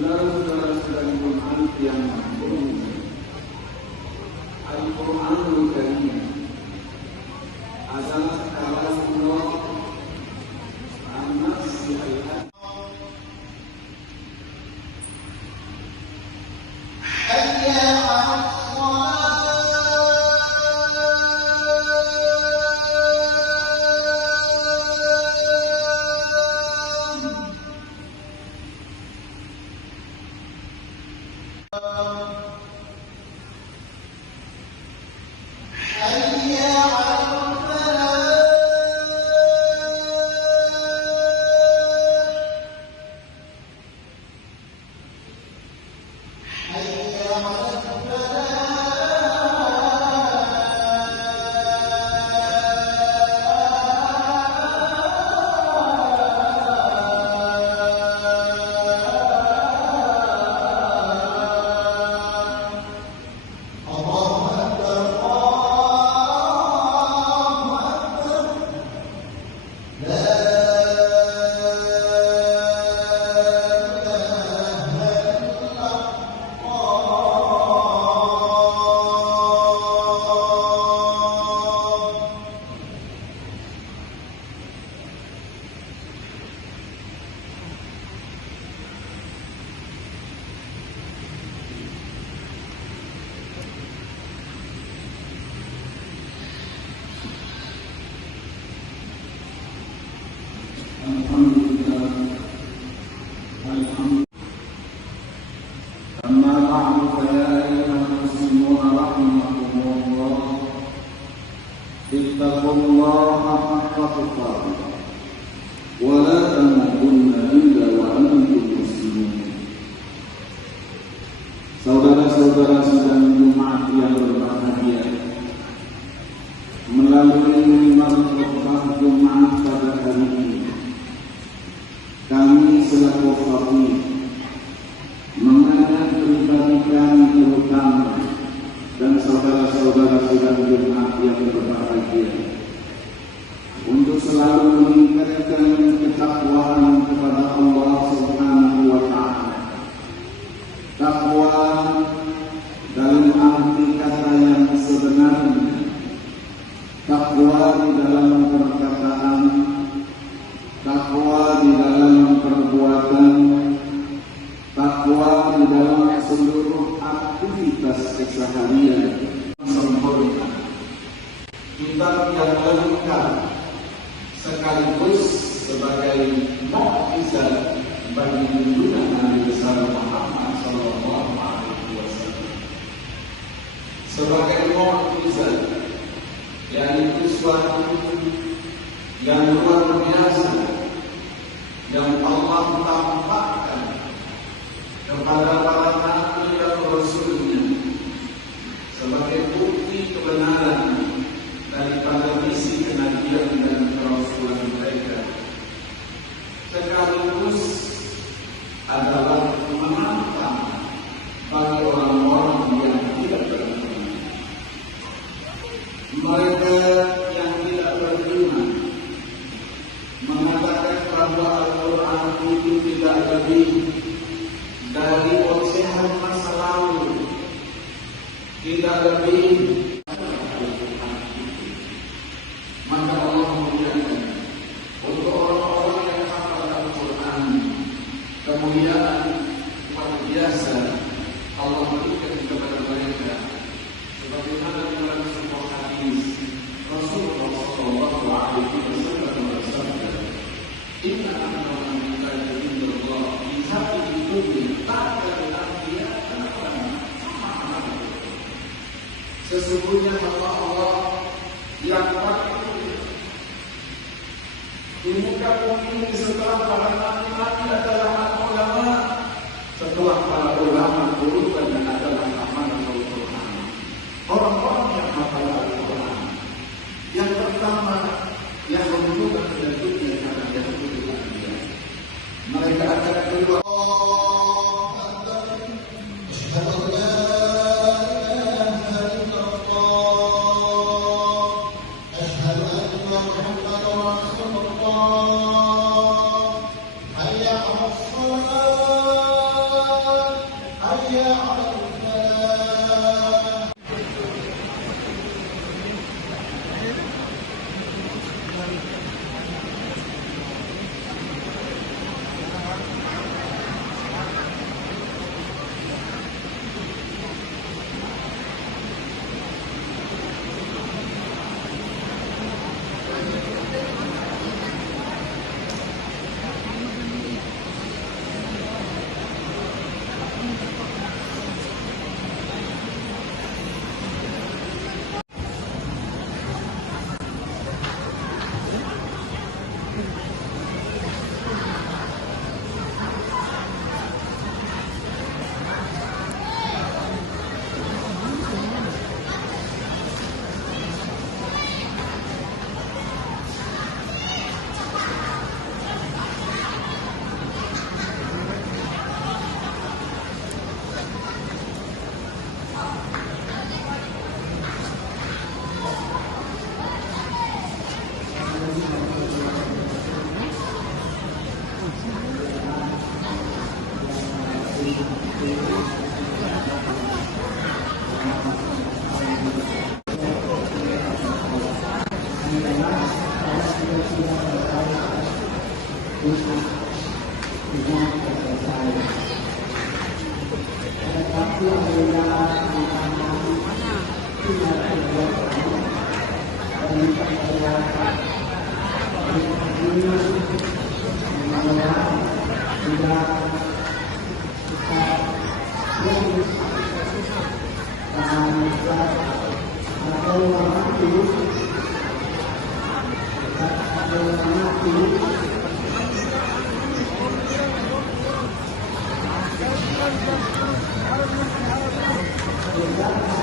Saudara-saudara sedang Quran yang berumur, Al-Qur'anul Karim adalah kalamullah an-nafsi al-haq. Saudara-saudara sidang Jumat yang berbahagia, melalui khutbah Jumat pada hari ini, kami selaku khatib mengajak pribadi kami terutama dan saudara-saudara sidang Jumat yang berbahagia untuk selalu meningkatkan ketakwaan kepada Allah Subhanahu wa Ta'ala. Takwa dalam arti kata yang sebenarnya, takwa di dalam perkataan, takwa di dalam perbuatan, takwa di dalam seluruh aktivitas keseharian. Sempurna, kitab yang lengkap sekaligus sebagai mukjizat bagi junjungan Nabi besar Muhammad sallallahu alaihi wasallam, sebagai mukjizat yaitu suatu yang luar biasa yang Allah tampakkan kepada para nabi dan rasulnya sebagai bukti kebenaran daripada misi kenabian dan kerasulan mereka, sekaligus adalah menantang bagi orang-orang yang tidak beriman. Mereka yang tidak beriman mengatakan bahwa Al-Qur'an itu tidak lebih dari ocehan masa lalu, tidak lebih. Maka Allah memuliakan untuk orang-orang yang hafal Al-Qur'an kemuliaan luar biasa Allah berikan kepada mereka, sebagaimana dalam sebuah hadis Rasulullah sallallahu alaihi wasallam bersabda, "Inna akramal ibadi indallah bi hadhihi dunya ta'ala al-anbiya wa sesungguhnya Allah yang paling di muka bumi ini setelah para nabi-nabi adalah ulama, setelah para ulama urutannya adalah amanah Al-Qur'an. Orang-orang yang hafal Al-Qur'an yang pertama yang menunjukkan dunia karena yang menunjukkan dia, mereka akan keluar. Hanya حي على الفلاح. Tidak